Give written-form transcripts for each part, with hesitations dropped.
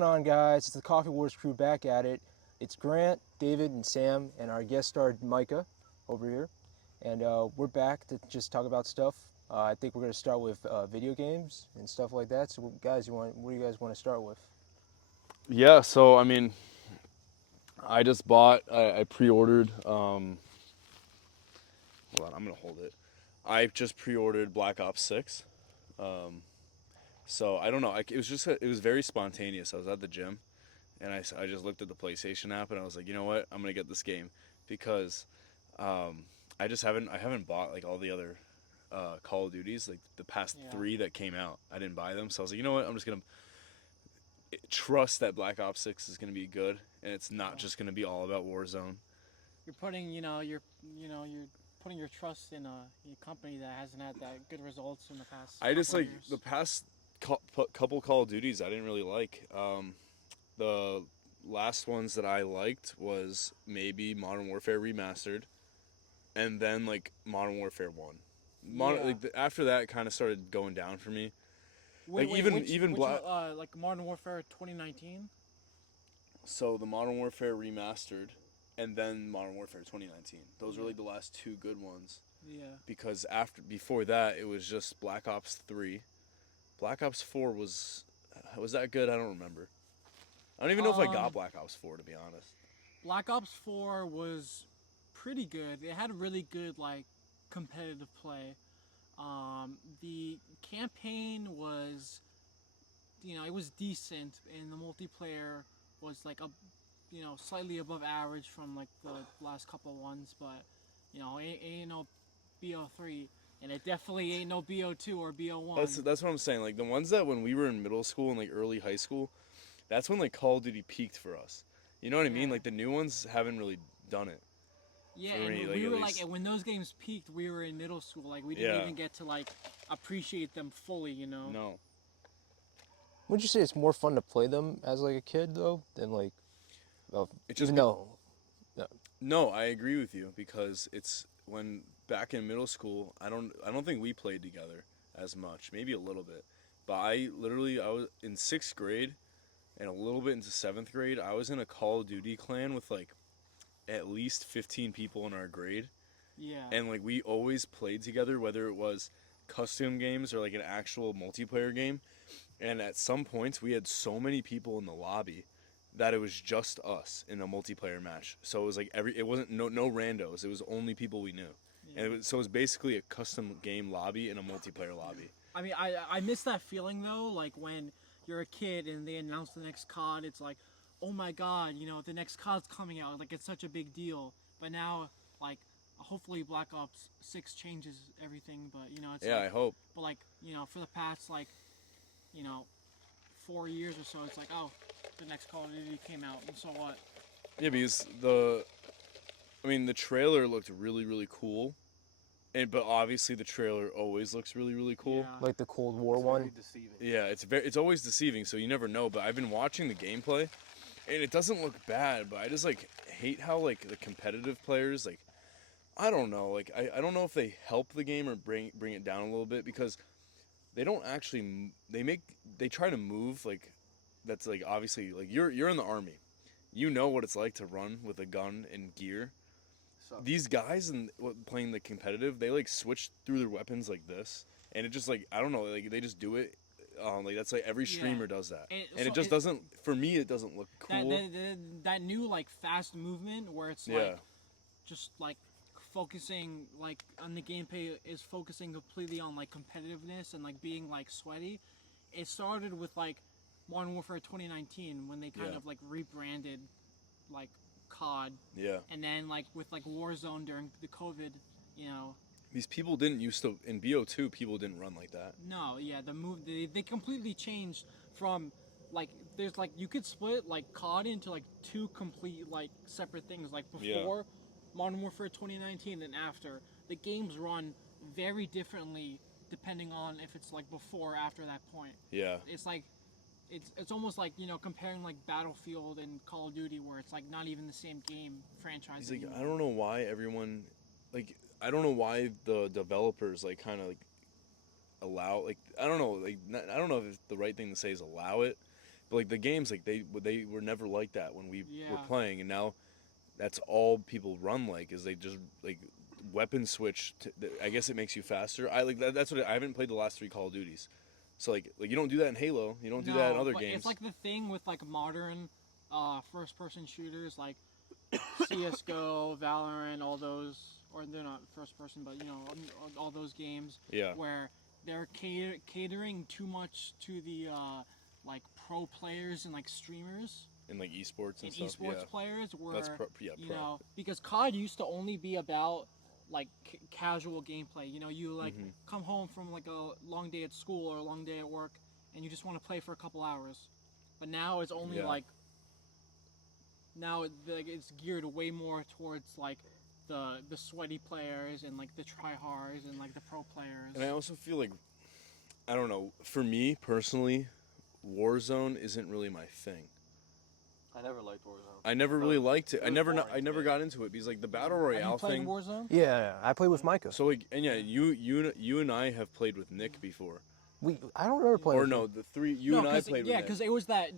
going on, guys? It's the Coffee Wars crew back at it. It's Grant, David, and Sam, and our guest star Micah over here. And we're back to just talk about stuff. I think we're going to start with video games and stuff like that. So, guys, what do you guys want to start with? Yeah, so I mean, I pre-ordered. Hold on, I'm gonna hold it. I just pre-ordered Black Ops 6. Um, so I don't know. It was very spontaneous. I was at the gym, and I just looked at the PlayStation app, and I was like, you know what, I'm gonna get this game because um, I haven't bought like all the other Call of Duties, like the past Yeah. three that came out. I didn't buy them, so I was like, you know what, I'm just gonna trust that Black Ops 6 is gonna be good, and it's not Yeah. just gonna be all about Warzone. You're putting, you're putting your trust in a company that hasn't had that good results in the past I just couple of like years. the past couple Call of Duties I didn't really like. The last ones that I liked was maybe Modern Warfare Remastered, and then like Modern Warfare One. Yeah. After that, it kind of started going down for me. Wait, Like wait, even which Black. like Modern Warfare 2019? So the Modern Warfare Remastered, and then Modern Warfare 2019. Those were Yeah. like the last two good ones. Yeah. Because before that, it was just Black Ops 3. Black Ops 4 was that good? I don't remember. I don't even know if I got Um, Black Ops 4, to be honest. Black Ops 4 was pretty good. It had a really good like competitive play. The campaign was, it was decent, and the multiplayer was like slightly above average from like the last couple ones, but ain't no BO3, and it definitely ain't no BO2 or BO1. That's what I'm saying. Like the ones that when we were in middle school and like early high school, that's when like Call of Duty peaked for us. You know what I Yeah, mean? Like the new ones haven't really done it yeah, for and me. Like we at were like, least, when those games peaked, we were in middle school. Like we didn't yeah, even get to like appreciate them fully. no. Would you say it's more fun to play them as like a kid though than like, well, It just even be though, no. no. I agree with you because it's when back in middle school, I don't think we played together as much. Maybe a little bit, but I was in sixth grade and a little bit into seventh grade. I was in a Call of Duty clan with like at least 15 people in our grade, Yeah, and like we always played together, whether it was custom games or like an actual multiplayer game. And at some points we had so many people in the lobby that it was just us in a multiplayer match. So it was like it wasn't no randos, it was only people we knew. yeah. And it was basically a custom game lobby and a multiplayer lobby. I mean, I miss that feeling though. Like when you're a kid and they announce the next COD, it's like, oh my god, the next COD's coming out. Like it's such a big deal. But now, like, hopefully Black Ops 6 changes everything. But it's Yeah, like, I hope. but like for the past like you know 4 years or so, it's like, oh, the next Call of Duty came out, and so what? Yeah, because the trailer looked really cool. And but obviously the trailer always looks really cool. Yeah, Like the Cold War It's very one. deceiving. Yeah, it's always deceiving, so you never know. But I've been watching the gameplay, and it doesn't look bad. But I just like hate how like the competitive players like I don't know like I don't know if they help the game or bring it down a little bit because they don't actually they try to move like that's like obviously like you're in the army, you know what it's like to run with a gun and gear. Sucks. These guys and playing the competitive, they like switch through their weapons like this, and it just like I don't know, like they just do it. Like that's like every yeah. streamer does that, And and so it just doesn't. For me, it doesn't look that, cool. that new like fast movement where it's Yeah, like just like focusing like on the gameplay is focusing completely on like competitiveness and like being like sweaty. It started with like Modern Warfare 2019 when they kind Yeah. of like rebranded like COD, yeah. and then like with like Warzone during the COVID, you know. These people didn't used to in BO2. People didn't run like that. No, yeah, they completely changed from like there's like you could split like COD into like two complete like separate things. Like Yeah, before Modern Warfare 2019 and after, the games run very differently depending on if it's like before or after that point. yeah. It's like it's almost like comparing like Battlefield and Call of Duty where it's like not even the same game franchise He's like, anymore. I don't know why everyone, like, I don't know why the developers like kind of like allow like I don't know like I don't know if it's the right thing to say is allow it, But like the games, like they were never like that when we were Yeah. playing, and now that's all people run like is they just like weapon switch. I guess it makes you faster. I like that. That's what I haven't played the last 3 Call of Duties, so like you don't do that in Halo. You don't do that in No, other but games. it's like the thing with like modern first-person shooters like CS:GO, Valorant, all those, or they're not first-person, but all those games Yeah. where they're catering too much to the like pro players and like streamers In like esports and and stuff. esports Yeah. players where That's pro. Yeah, you pro. know, because COD used to only be about like casual gameplay. You like Mhm. come home from like a long day at school or a long day at work and you just want to play for a couple hours. But now it's only Yeah. like it's geared way more towards like the sweaty players and like the tryhards and like the pro players. And I also feel like, I don't know, for me personally, Warzone isn't really my thing. I never liked Warzone. I never I thought really liked it. it I was never boring I to never me. got into it because like the battle Have royale you played thing. Warzone? Yeah, I played with Micah. So like, and yeah, you and I have played with Nick before. I don't remember playing. Or with no, him. the three you and I played yeah, with because Nick. it was that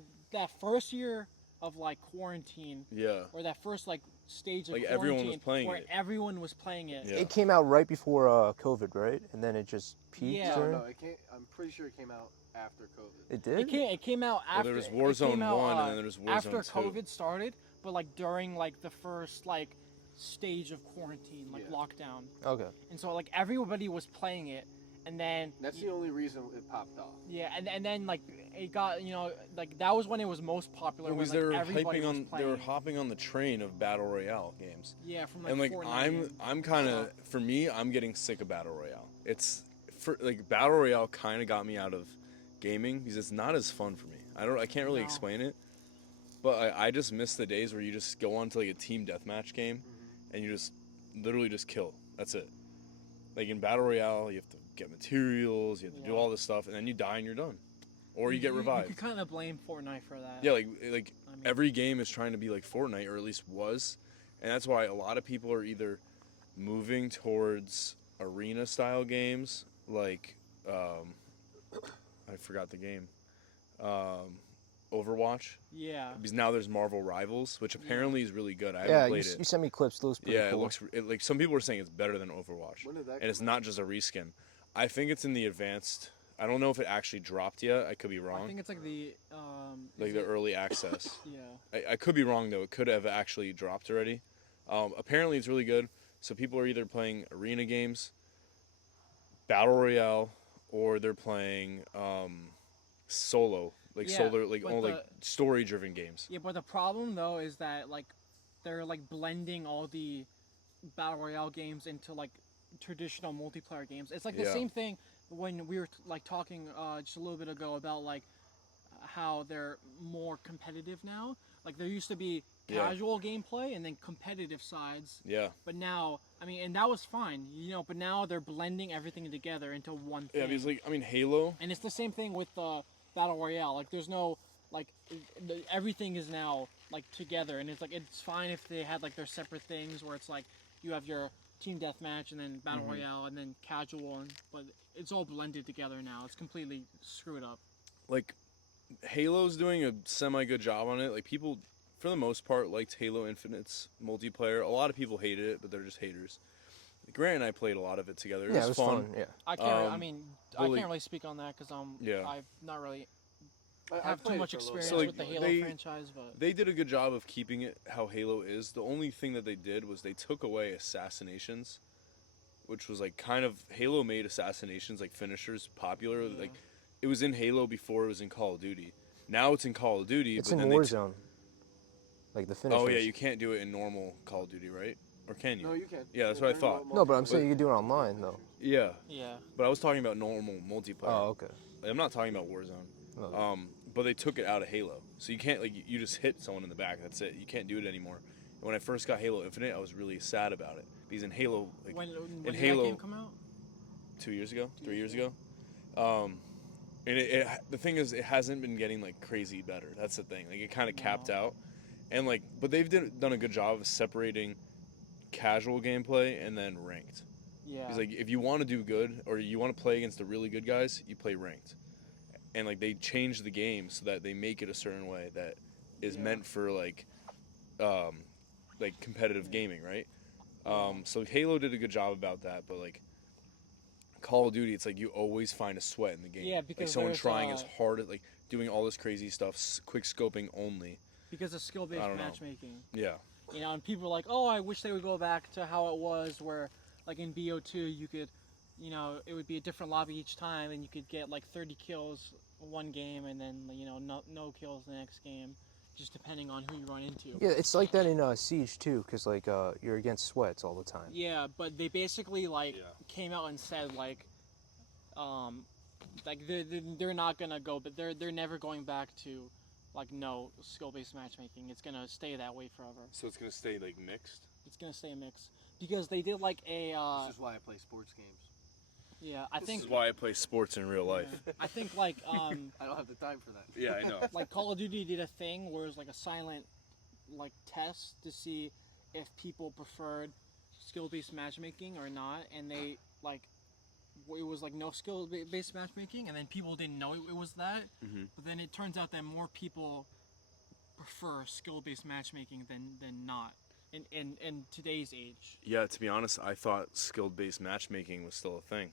first year of like quarantine, Yeah. or that first like stage of Like, quarantine everyone was playing where it. everyone was playing it. Yeah. It came out right before COVID, right? And then it just peaked. Yeah. during- No, it came. I'm pretty sure it came out after COVID. It did. It came out Well, after. there was it Warzone came out, 1 and then there was Warzone after 2. COVID started, but like during like the first like stage of quarantine, like Yeah. lockdown, Okay. and so like everybody was playing it, and then That's the only reason it popped off. yeah, and then like it got like that was when it was most popular. Because when, they like, were everybody hyping was on, playing they were it. hopping on the train of battle royale games. Yeah, from like And like Fortnite I'm kind of, for me, I'm getting sick of battle royale. It's for like battle royale kind of got me out of gaming because it's not as fun for me. I can't really No. explain it, but I just miss the days where you just go on to like a team deathmatch game and you just literally just kill. That's it. Like in battle royale, you have to get materials, you have to do Yeah. all this stuff, and then you die and you're done, or you get You revived. could kind of blame Fortnite for that. Yeah, like I mean, every game is trying to be like Fortnite, or at least was, and that's why a lot of people are either moving towards arena style games, like I forgot the game, Overwatch, yeah. because now there's Marvel Rivals, which apparently is really good. I haven't Yeah, played you it. sent me clips. Those pretty Yeah, cool. it looks like some people are saying it's better than Overwatch, When did that and it's come not just a reskin. I think it's in the advanced. I don't know if it actually dropped yet. I could be I wrong. think it's like the Like is the it- early access. yeah. I could be wrong though. It could have actually dropped already. Apparently, it's really good. So people are either playing arena games, battle royale, or they're playing solo, like Yeah, solo, like but only like story-driven games. Yeah, but the problem though is that like they're like blending all the battle royale games into like traditional multiplayer games. It's like the Yeah. same thing when we were like talking just a little bit ago about like how they're more competitive now. Like there used to be Yeah. casual gameplay and then competitive sides, Yeah, but now I mean, and that was fine, but now they're blending everything together into one thing. yeah. Because like I mean, Halo. And it's the same thing with battle royale. Like there's no like everything is now like together, and it's like it's fine if they had like their separate things where it's like you have your team deathmatch and then battle royale and then casual, but it's all blended together now. It's completely screwed up. Like Halo's doing a semi good job on it. Like people, for the most part, liked Halo Infinite's multiplayer. A lot of people hated it, but they're just haters. Grant and I played a lot of it together. Yeah, it was fun. Yeah. I can't. I Um, mean, but, I like- can't really speak on that because Yeah. I've not really I have too played it much for a little experience bit. So, like, with the Halo they- franchise, but They did a good job of keeping it how Halo is. The only thing that they did was they took away assassinations, which was like kind of Halo made assassinations like finishers popular. Yeah. Like it was in Halo before it was in Call of Duty. Now it's in Call of Duty. It's but in then Warzone. Like the finishers. Oh yeah, you can't do it in normal Call of Duty, right? Or can you? No, you can. Yeah, that's what I thought. No, but I'm saying you can do it online though. Yeah, yeah. but I was talking about normal multiplayer. Oh, okay. Like, I'm not talking about Warzone. Oh. But they took it out of Halo, so you can't like you just hit someone in the back. That's it. You can't do it anymore. And when I first got Halo Infinite, I was really sad about it because in Halo, like When in did Halo- that game come out? 2 years ago, 3 years ago, and the thing is, it hasn't been getting like crazy better. That's the thing. Like it kind of capped out, and like, but they've done a good job of separating casual gameplay and then ranked. Yeah. Because like if you want to do good or you want to play against the really good guys, you play ranked. and like they change the game so that they make it a certain way that is meant for like competitive gaming, right? So Halo did a good job about that, but like Call of Duty, it's like you always find a sweat in the game. Yeah, like because someone there's, trying as hard at like doing all this crazy stuff, quick scoping only. Because of skill-based I don't know. matchmaking. Yeah. You know, and people are like, oh, I wish they would go back to how it was where, like in BO2, you could, you know, it would be a different lobby each time, and you could get like 30 kills one game, and then, you know, no kills the next game, just depending on who you run into. Yeah, it's like that in Siege too, because like you're against sweats all the time. Yeah, but they basically like Yeah. came out and said like they're not gonna go, but they're never going back to like no skill-based matchmaking. It's gonna stay that way forever. So it's gonna stay like mixed. It's gonna stay a mix because they did like a. This is why I play sports games. Yeah, I think. This is why I play sports in real life. Yeah, I think like I don't have the time for that. Yeah, I know. like Call of Duty did a thing where it was like a silent like test to see if people preferred skill-based matchmaking or not, and they like it was like no skill-based matchmaking, and then people didn't know it was that. Mhm. But then it turns out that more people prefer skill-based matchmaking than not in today's age. Yeah, to be honest, I thought skill-based matchmaking was still a thing.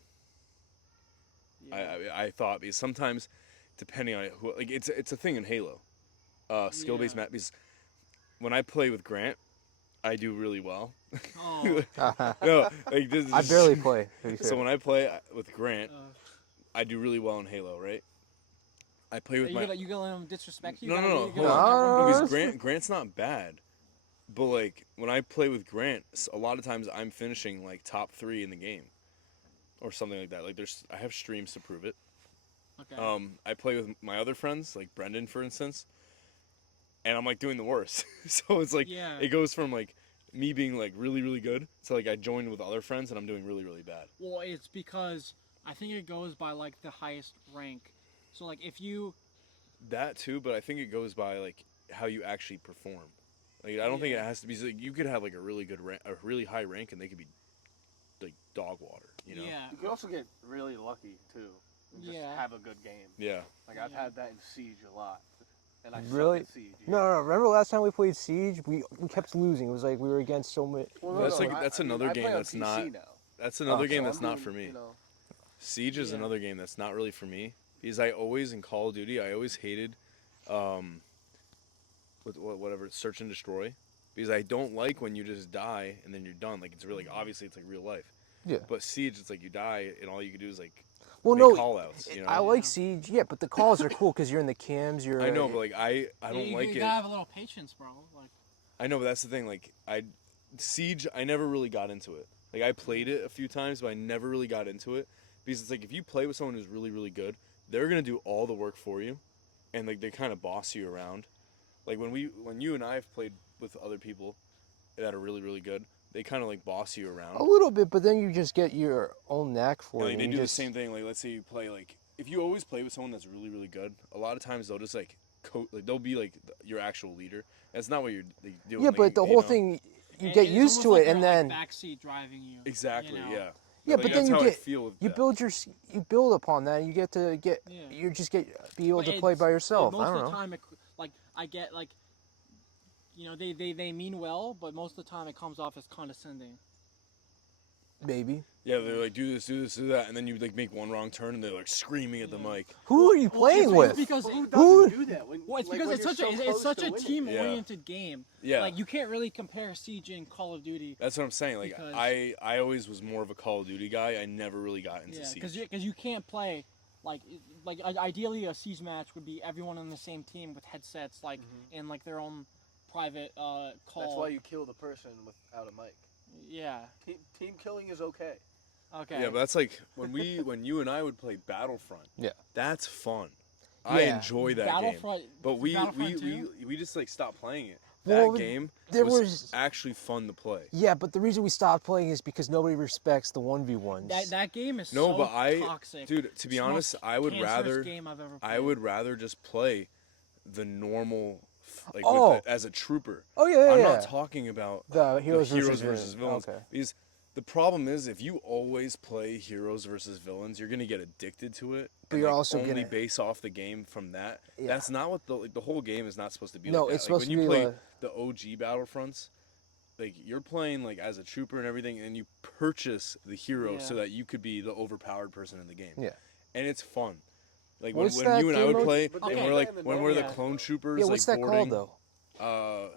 Yeah. I thought because sometimes, depending on who, like it's a thing in Halo, skill-based Yeah. match. Because when I play with Grant, I do really well. Oh, No, like this is I barely play. To be So fair. when I play with Grant, uh, I do really well in Halo, right? I play with you my gonna let them disrespect you? no, You no, gotta- no, you hold gotta- on. No, Because that's- Grant's not bad, but like when I play with Grant, a lot of times I'm finishing like top 3 in the game, or something like that. Like I have streams to prove it. Okay. I play with my other friends, like Brendan, for instance, and I'm like doing the worst. So it's like Yeah. it goes from like me being like really really good to like I joined with other friends and I'm doing really really bad. Well, it's because I think it goes by like the highest rank. So like if you That too, but I think it goes by like how you actually perform. Like I don't think it Yeah. has to be. Like, you could have like a really good rank, a really high rank, and they could be like dog water. You know? yeah You could also get really lucky too, and just Yeah. have a good game. Yeah. Like I've Yeah. had that in Siege a lot, and I Really? suck at Siege. No, no, no. Remember last time we played Siege? We kept losing. It was like we were against so many. Well, That's like- that's I mean, another I play game on that's PC not- now. That's another Oh, game So that's I'm not doing, for me. You know, Siege is Yeah. another game that's not really for me because I always in Call of Duty I always hated, with whatever search and destroy, because I don't like when you just die and then you're done. Like it's really obviously it's like real life. Yeah. But Siege, it's like you die and all you can do is like Well, make no. call outs. You know. I like Siege, yeah, but the calls are cool because you're in the cams. You're. I know, but like I don't you, like you it. gotta have a little patience, bro. Like I know, but that's the thing. Like Siege, I never really got into it. Like I played it a few times, but I never really got into it because it's like if you play with someone who's really really good, they're gonna do all the work for you, and like they kind of boss you around. Like when you and I have played with other people that are really really good, they kind of like boss you around. a little bit, but then you just get your own knack for And, it. like, and they you do just, the same thing. Like let's say you play like if you always play with someone that's really really good, a lot of times they'll just like like they'll be like your actual leader. That's not what you're doing. Yeah, like, but the you whole know? thing, you and get it's used almost to like it, they're, and like, then backseat driving you. Exactly. You know? Yeah. yeah, Like, but that's then how you I get feel with you that. build you build upon that, and you get to get Yeah. you just get be able But to play by it's- yourself. Most I don't of the know. time, like I get like, you know, they mean well, but most of the time it comes off as condescending. Maybe. Yeah, they're like do this, do that, and then you like make one wrong turn and they're like screaming at the Yeah. mic. Who are you Well, playing it's with? because But who Who- doesn't do that? When, well, it's like, because when it's you're such a so it's close such to a winning? team-oriented game. Yeah, Like you can't really compare Siege and Call of Duty. that's what I'm saying. Like because- I always was more of a Call of Duty guy. I never really got into Yeah, Siege. because you can't play like ideally a Siege match would be everyone on the same team with headsets like in like their own private call. That's why you kill the person without a mic. Yeah. Team killing is okay. Okay. Yeah, but that's like when you and I would play Battlefront. Yeah. That's fun. I Yeah. enjoy that game. Battlefront. But we Battlefront 2? just like stopped playing it. Well, That game there was was- actually fun to play. Yeah, but the reason we stopped playing is because nobody respects the 1v1s. That game is No, so but toxic. dude, to be It's the honest, most I would cancerous rather game I've ever I played. would rather just play the normal like Oh. as a trooper. Oh yeah, yeah, I'm yeah. not talking about The heroes the versus villains Okay. because The problem is, if you always play heroes versus villains, you're gonna get addicted to it. But and, you're like, also only gonna- base off the game from that. Yeah. That's not what the whole game is not supposed to be No, like that. it's Like, supposed when to you be play like- the OG Battlefronts, like you're playing like as a trooper and everything, and you purchase the hero so Yeah. that you could be the overpowered person in the game. Yeah. And it's fun. Like What's when that you and I game would mode? play, But and they we're do like that in the when we're the normal clone game. troopers, Yeah, what's like that boarding, called though?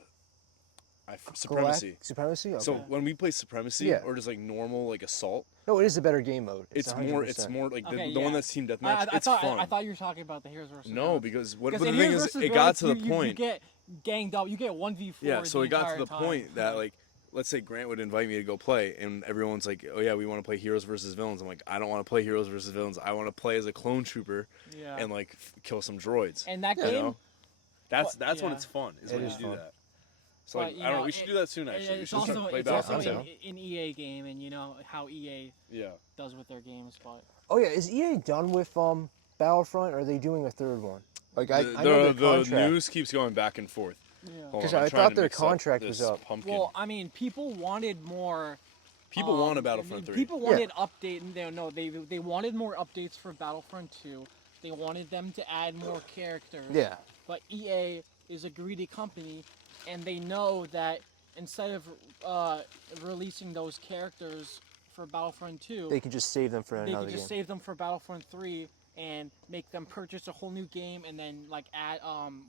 Supremacy. Supremacy. Okay. So when we play Supremacy Yeah. or just like normal like assault, No, it is a better game mode. it's 100%. more like Okay, the one yeah. that's team I deathmatch. It's thought, fun. I thought you were talking about the Heroes versus No, Villains. because what Because but in the thing Heroes is, versus it got to the Villains, point. You get ganged up. You get 1v4. Yeah, so the it got to entire the time. point that like, let's say Grant would invite me to go play, and everyone's like, "Oh yeah, we want to play Heroes versus Villains." I'm like, "I don't want to play Heroes versus Villains. I want to play as a clone trooper Yeah. and like kill some droids." And that you game, know? That's Well, when yeah. it's fun. Is It when is you do fun. that. So But, like, you I don't know. know, We should do that soon. Actually, we it's should also play it's also Battlefront. an EA game, and you know how EA Yeah. does with their games, but Oh yeah, is EA done with Battlefront? Or are they doing a third one? Like I The, know their the contract. news keeps going back and forth. yeah. Hold 'Cause on, I'm I trying thought to their mix up contract was this up. Pumpkin. Well, I mean, people wanted more. People want a Battlefront 3. People wanted update. No, they wanted more updates for Battlefront 2. They wanted them to add more characters. Yeah. But EA is a greedy company, and they know that instead of releasing those characters for Battlefront 2, They can just save them for they another could just game. save them for Battlefront 3 and make them purchase a whole new game and then like add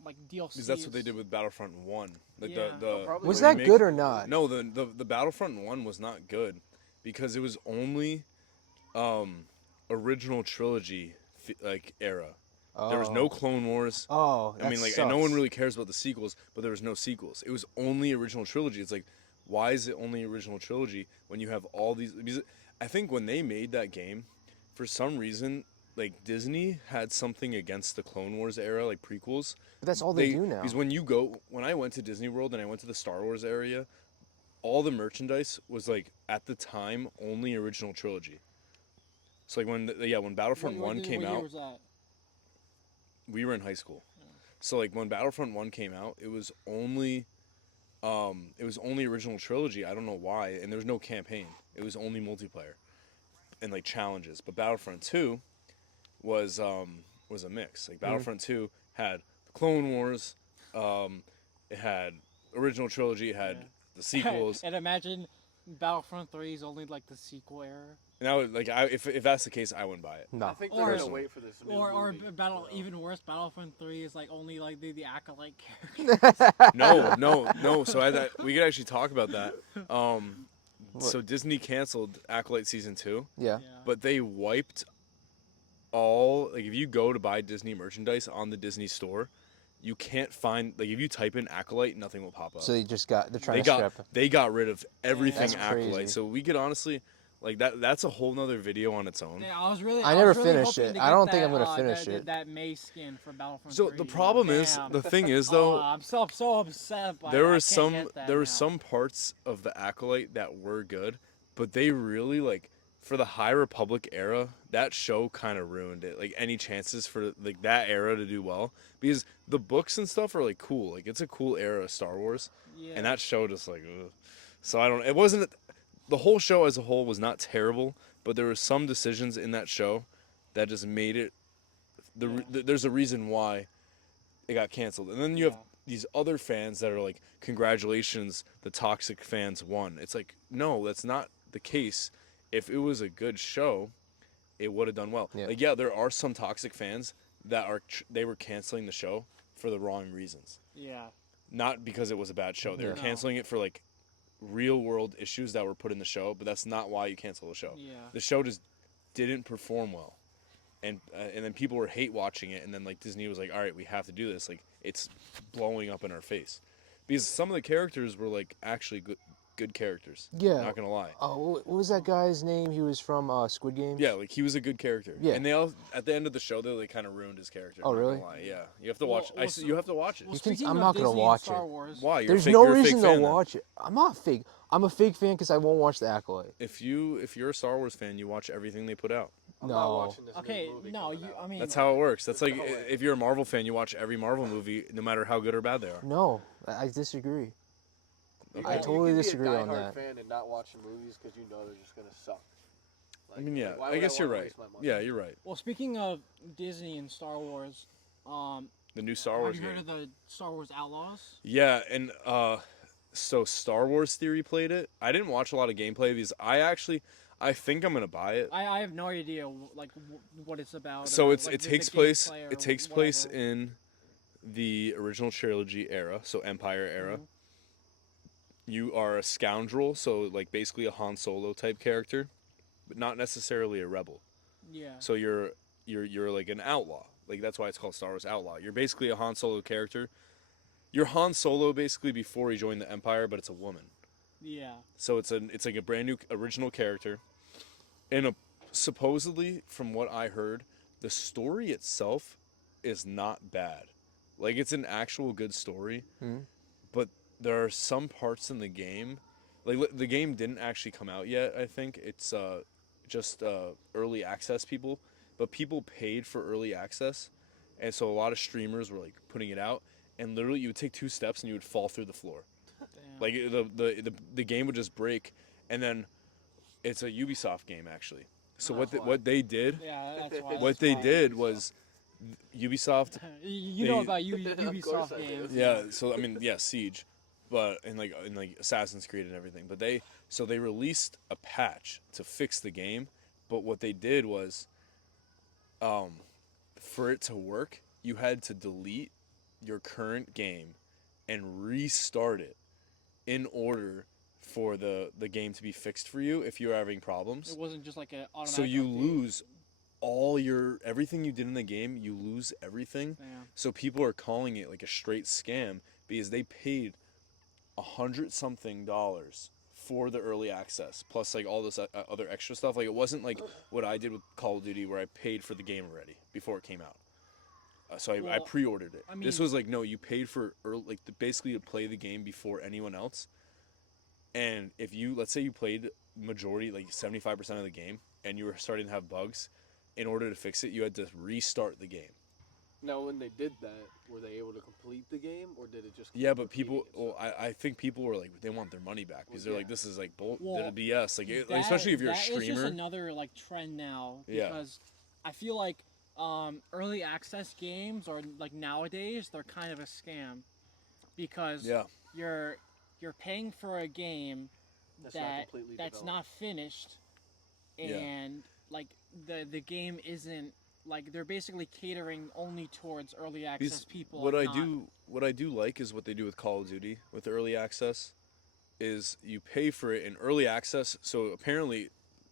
like DLC. because that's what they did with Battlefront 1. Like Yeah. the Probably Was the that remake- good or not? No, the Battlefront 1 was not good because it was only original trilogy like era. There was no Clone Wars. Oh, that I mean, like, sucks. and no one really cares about the sequels, but there was no sequels. It was only original trilogy. It's like, why is it only original trilogy when you have all these? Because I think when they made that game, for some reason, like Disney had something against the Clone Wars era, like prequels. But that's all they do now. Because when I went to Disney World and I went to the Star Wars area, all the merchandise was like at the time only original trilogy. So like when Battlefront 1 came what year out, was that? we were in high school. So like when Battlefront 1 came out, it was only original trilogy. I don't know why, and there was no campaign. It was only multiplayer and like challenges. But Battlefront 2 was a mix. Like Battlefront 2 had the Clone Wars, it had original trilogy, it had the sequels. And imagine Battlefront 3 is only like the sequel era. And I would if that's the case, I wouldn't buy it. No. I think Or- they're gonna wait for this new Or movie, battle you know. even worse, Battlefront 3 is like only like the acolyte character. No. So we could actually talk about that. So Disney canceled Acolyte Season 2, Yeah. but they wiped all, like if you go to buy Disney merchandise on the Disney store, you can't find, like if you type in Acolyte, nothing will pop up. So they're trying to scrap it. They got rid of everything That's Acolyte. crazy. So we could honestly, like that's a whole nother video on its own. Yeah, I never finished it. I don't think I'm gonna finish it. That May skin for Battlefront So 3. the problem is, Damn. the thing is though, I'm so upset. By there I were can't some get that there were now. some parts of the Acolyte that were good, but they really like for the High Republic era, that show kind of ruined it. Like any chances for like that era to do well, because the books and stuff are like cool. Like it's a cool era of Star Wars, Yeah. and that show just like, ugh. So I don't. It wasn't. The whole show as a whole was not terrible, but there were some decisions in that show that just made it. There's a reason why it got canceled, and then you have these other fans that are like, "Congratulations, the toxic fans won." It's like, no, that's not the case. If it was a good show, it would have done well. Yeah. Like, there are some toxic fans that they were canceling the show for the wrong reasons, Yeah. not because it was a bad show. They were No. canceling it for like real world issues that were put in the show, but that's not why you cancel the show. Yeah. The show just didn't perform well, and then people were hate watching it, and then like Disney was like, all right, we have to do this. Like it's blowing up in our face, because some of the characters were like actually good characters. Yeah. Not gonna lie. Oh, what was that guy's name? He was from Squid Games. Yeah, like he was a good character. Yeah. And they all at the end of the show though, they kind of ruined his character. Oh, not gonna really? lie. Yeah. You have to Well- watch. well, You have to watch it. Well, You can- speaking I'm of not gonna Disney and watch Star it. Wars, Why? There's you're no a fake reason to fan, then. watch it. I'm not fake. I'm a fake fan because I won't watch the Acolyte. If you're a Star Wars fan, you watch everything they put out. I'm No. not watching this Okay, new movie no, coming out. I mean, That's how it works. That's like No way. if you're a Marvel fan, you watch every Marvel movie, no matter how good or bad they are. No, I disagree. I totally you can disagree be a on diehard that. fan and not watch the movies because you know they're just gonna suck. I mean, yeah, why I would guess you're wanna right. waste my money? Yeah, you're right. Well, speaking of Disney and Star Wars, The new Star have Wars you heard game. of the Star Wars Outlaws? Yeah, and so Star Wars Theory played it. I didn't watch a lot of gameplay because I think I'm gonna buy it. I have no idea what it's about. So or, it like, takes the place gameplay or it takes place whatever. in the original trilogy era, so Empire era. Mhm. You are a scoundrel, so like basically a Han Solo type character, but not necessarily a rebel. Yeah. So you're like an outlaw. Like that's why it's called Star Wars Outlaw. You're basically a Han Solo character. You're Han Solo basically before he joined the Empire, but it's a woman. Yeah. So it's like a brand new original character. And supposedly from what I heard, the story itself is not bad. Like it's an actual good story, but there are some parts in the game, like the game didn't actually come out yet. I think it's just early access people, but people paid for early access, and so a lot of streamers were like putting it out, and literally you would take 2 steps and you would fall through the floor. Damn. Like the game would just break, and then it's a Ubisoft game actually. So Oh. what they did, Yeah, that's why. what that's they why. did was Ubisoft. You know they- about Of course Ubisoft I do. games. Yeah, so I mean, yeah, Siege, but in like Assassin's Creed and everything. But they released a patch to fix the game, but what they did was, for it to work, you had to delete your current game and restart it in order for the game to be fixed for you if you were having problems. It wasn't just like an automatic. So you update. lose everything you did in the game, you lose everything. Damn. So people are calling it like a straight scam because they paid $100-something for the early access plus like all this other extra stuff. Like it wasn't like what I did with Call of Duty where I paid for the game already before it came out. So I Well, pre-ordered it. I This mean- was like, no, you paid for basically to play the game before anyone else. And if let's say you played majority, like 75% of the game, and you were starting to have bugs, in order to fix it, you had to restart the game. Now, when they did that, were they able to complete the game, or did it just? Yeah, keep but people, repeating itself? well, I think people were like, they want their money back because they're like, this is like Well, BS. Like, That- especially if you're a that is just streamer. another like trend now Yeah. because I feel like early access games or like nowadays they're kind of a scam because Yeah. you're paying for a game That's not that completely that's developed. not finished Yeah. and like the game isn't like they're basically catering only towards early access Because people. what and I not- what I do like is what they do with Call of Duty with early access, is you pay for it in early access. So apparently,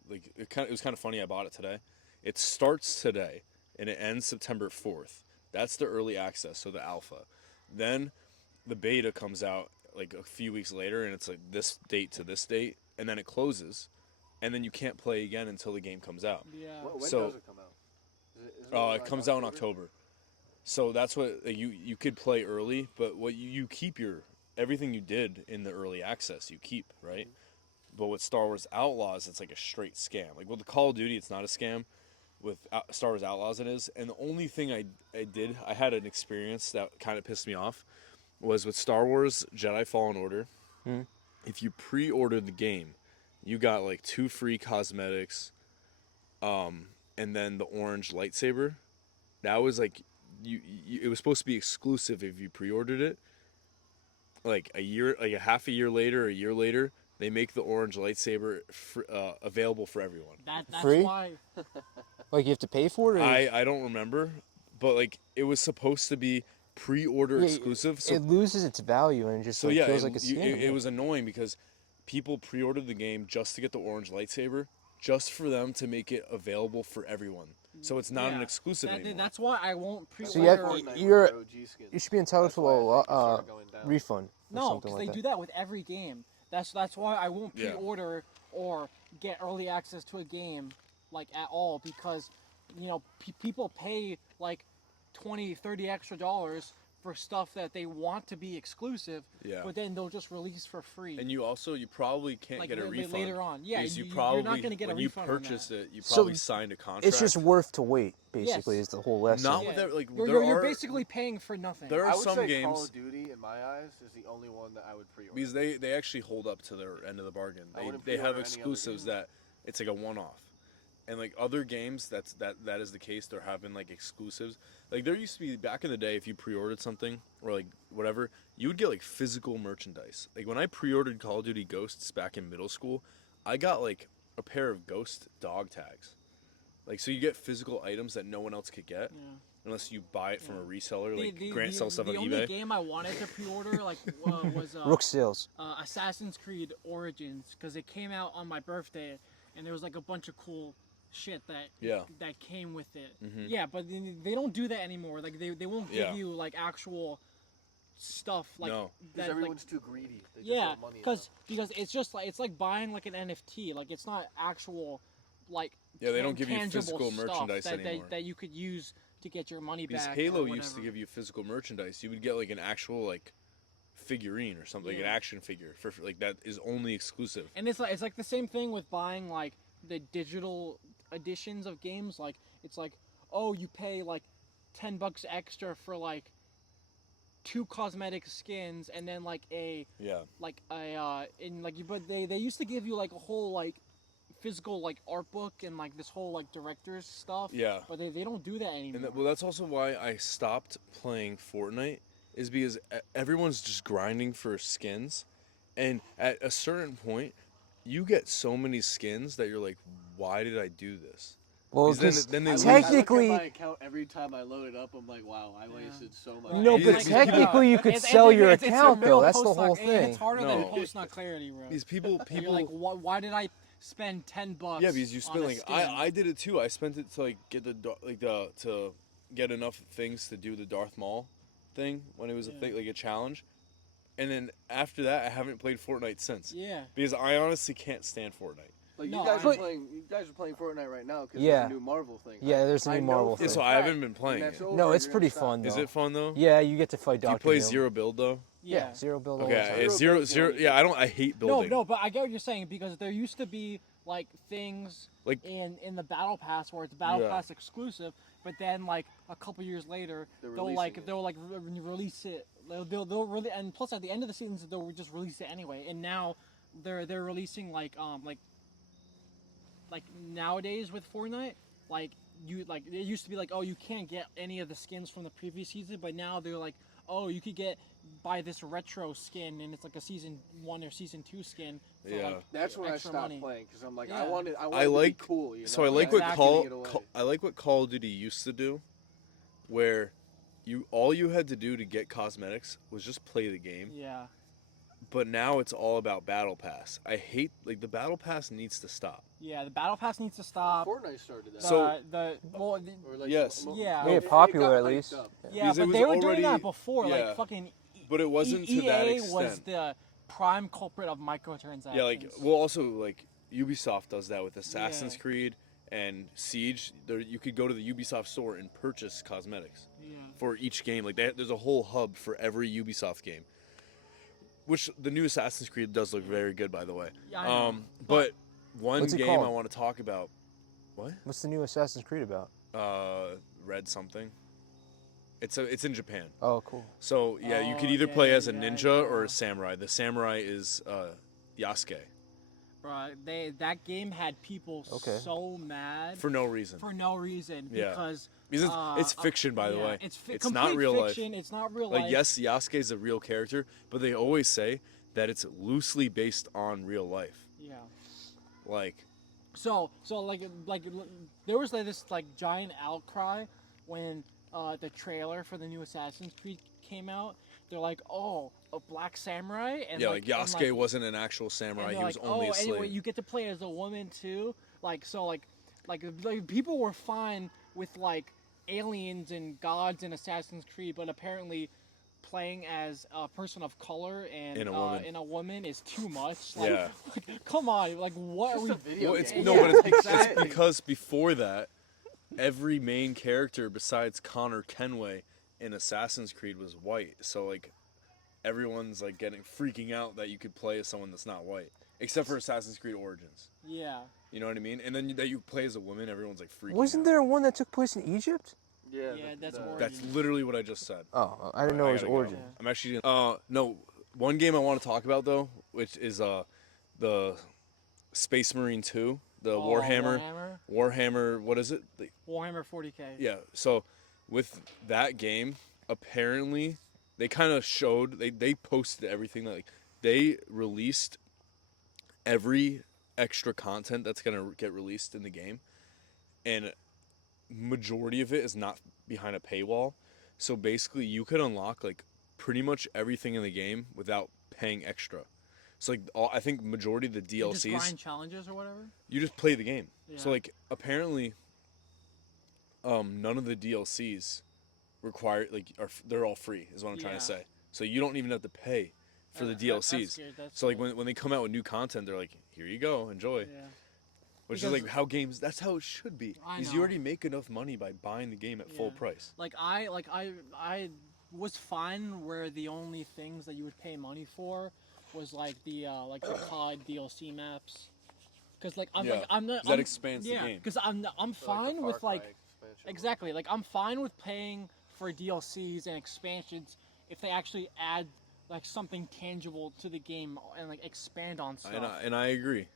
like it was kind of funny. I bought it today. It starts today and it ends September 4th. That's the early access, so the alpha. Then the beta comes out like a few weeks later, and it's like this date to this date, and then it closes, and then you can't play again until the game comes out. yeah. When so- does it come out? Is It like comes out in October. So that's what you could play early, but what you keep everything you did in the early access you keep, right? But with Star Wars Outlaws, it's like a straight scam. Like with the Call of Duty, it's not a scam. With Star Wars Outlaws, it is. And the only thing I had an experience that kind of pissed me off, was with Star Wars Jedi Fallen Order. If you pre-ordered the game, you got like 2 free cosmetics, and then the orange lightsaber. That was like it was supposed to be exclusive if you pre-ordered it. Like a half a year later, a year later, they make the orange lightsaber available for everyone. That's Free? why Like you have to pay for it? Or I don't remember, but like it was supposed to be pre-order Yeah, exclusive. So it loses its value and it just so like, yeah, feels like a scam. it was annoying because people pre-ordered the game just to get the orange lightsaber, just for them to make it available for everyone. So it's not an Yeah. exclusive anymore. That's why I won't pre-order. So you have- Fortnite with you're- the OG skins. You should be entitled That's to why I a think it started going down. refund. Or No, something because like they that. do that with every game. That's why I won't Yeah. pre-order or get early access to a game like at all because people pay like $20, $30 extra for stuff that they want to be exclusive, Yeah. but then they'll just release for free. And you probably can't like get a refund later on. Yeah, because you you're probably not gonna get a when you refund on purchased that. it, you So probably signed a contract. It's just worth to wait, basically, Yes. is the whole lesson. Not Yeah. with that, like You're basically paying for nothing. there I are would some say games Call of Duty, in my eyes, is the only one that I would pre-order. because they actually hold up to their end of the bargain. I wouldn't They have pre-order any other exclusives game. that it's like a one-off. And like other games, that is the case. They're having like exclusives. Like there used to be back in the day, if you pre-ordered something or like whatever, you would get like physical merchandise. Like when I pre-ordered Call of Duty Ghosts back in middle school, I got like a pair of Ghost dog tags. Like so, you get physical items that no one else could get Yeah. unless you buy it from a reseller. Like The- Grant sells stuff on The only eBay. game I wanted to pre-order was Rook Sales. Assassin's Creed Origins, because it came out on my birthday, and there was like a bunch of cool shit that came with it. Mhm. Yeah, but they don't do that anymore. Like they won't give Yeah. you like actual stuff like No. Because that. Like, everyone's too greedy. They just yeah, want money because enough. it's just like buying like an NFT. Like it's not actual like Yeah, they don't give you tangible physical stuff merchandise that, anymore. that you could use to get your money Because back. Halo or used to whatever. give you physical merchandise. You would get like an actual like figurine or something, like an Yeah. action figure for like that is only exclusive. And it's like the same thing with buying like the digital editions of games. Like it's like, oh, you pay like $10 extra for like 2 cosmetic skins, and then like Yeah. but they used to give you like a whole like physical like art book and like this whole like director's stuff. Yeah. But they don't do that anymore. And that's also why I stopped playing Fortnite, is because everyone's just grinding for skins, and at a certain point, you get so many skins that you're like, why did I do this? Well, Because because then they lose. technically, I look at my account every time I load it up. I'm like, wow, I wasted so much. no, Yeah, but it's- technically you could It's- sell it's- your it's a account real though. That's the post-nut- whole It's thing. harder than No. post-nut clarity, bro. These people You're like, why did I spend $10? Yeah, because you on spend a like skin? I did it too. I spent it to like get to get enough things to do the Darth Maul thing when it was a Yeah. thing, like a challenge, and then after that I haven't played Fortnite since Yeah. because I honestly can't stand Fortnite. Like No, you guys I- are playing. You guys are playing Fortnite right now because Yeah. there's a new Marvel thing. Yeah, there's a I new know Marvel for Yeah, thing. a so I fact haven't been playing when that's it. over, No, it's you're pretty gonna fun stop. though. Is it fun though? Yeah, you get to fight Do you Doctor. play Doom. zero build though? Yeah, zero build all the Okay, time. it's Zero zero build's the zero. only Yeah, thing. I hate No, building. no, but I get what you're saying, because there used to be like things Like- in the battle pass where it's battle Yeah. pass exclusive, but then like a couple years later They're they'll releasing it. release it. They'll really, and plus at the end of the seasons they'll just release it anyway. And now they're releasing like nowadays with Fortnite, like it used to be like, oh, you can't get any of the skins from the previous season, but now they're like, oh, you could buy this retro skin, and it's like a season 1 or season 2 skin for Yeah. like That's when I extra stopped money. playing because I'm like, Yeah. I wanted I to like be cool. You know? So I like Yeah, what exactly. I like what Call of Duty used to do, where all you had to do to get cosmetics was just play the game. Yeah. But now it's all about battle pass. I hate the battle pass needs to stop. Yeah, the battle pass needs to stop. Fortnite started that. So- Or Or Yes. Yeah. Made it got popular at hyped least. up. yeah, Because it but was they were already- doing that before. yeah. Like fucking But it wasn't to that EA extent. was the prime culprit of microtransactions. Yeah, well, also Ubisoft does that with Assassin's Yeah. Creed and Siege. You could go to the Ubisoft store and purchase cosmetics Yeah. for each game. Like there's a whole hub for every Ubisoft game, which the new Assassin's Creed does look very good, by the way. Yeah, I know. But one What's it game called? I want to talk about. What? What's the new Assassin's Creed about? Red something. It's in Japan. Oh, cool. So yeah, you could Oh, either yeah, play yeah, as a yeah, ninja or yeah. a samurai. The samurai is Yasuke Bro, that game had people Okay. so mad for no reason. for no reason Yeah. because Because it's fiction, by the yeah, way. It's It's complete not real life. fiction. It's not real Like life. yes, Yasuke is a real character, but they always say that it's loosely based on real life. Yeah. Like So like there was this like giant outcry when the trailer for the new Assassin's Creed came out. They're like, oh, a black samurai, and yeah, like and, Yasuke wasn't an actual samurai. and He they're was like, only oh, a slave. anyway, you get to play as a woman too. Like people were fine with like aliens and gods in Assassin's Creed, but apparently playing as a person of color and And a woman. in a woman is too much. Like, Yeah. like, come on, like what It's are just we? a video Well, it's game. no, Yeah, but it's exactly. because before that, every main character besides Connor Kenway in Assassin's Creed was white. So like everyone's like freaking out that you could play as someone that's not white, except for Assassin's Creed Origins. Yeah. You know what I mean? And then that you play as a woman, everyone's like freaking Wasn't out. there one that took place in Egypt? Yeah, Yeah, that's Origins. That's literally what I just said. Oh, I didn't know it was gotta go. Origin. Yeah. I'm actually no, one game I want to talk about though, which is the Space Marine 2, the Warhammer, what is it? Warhammer 40K. Yeah, so with that game, apparently they kind of showed, they posted everything that like they released every extra content that's going to get released in the game, and majority of it is not behind a paywall. So basically you could unlock like pretty much everything in the game without paying extra. So like I think majority of the You just DLCs, grind challenges or whatever. you just play the game. Yeah. So like apparently none of the DLCs require they're all free is what I'm trying to say. So you don't even have to pay for the DLCs. That's so like good. when they come out with new content, they're like, here you go, enjoy. Yeah. Which Because- is like how games. That's how it should be. I Because know. you already make enough money by buying the game at full Yeah. price. I was fine where the only things that you would pay money for was like the COD DLC maps. Because like I'm Yeah, like I'm not 'cause that expands the yeah, game. because I'm fine with like exactly like I'm fine with paying for DLCs and expansions if they actually add like something tangible to the game and like expand on stuff. And I agree.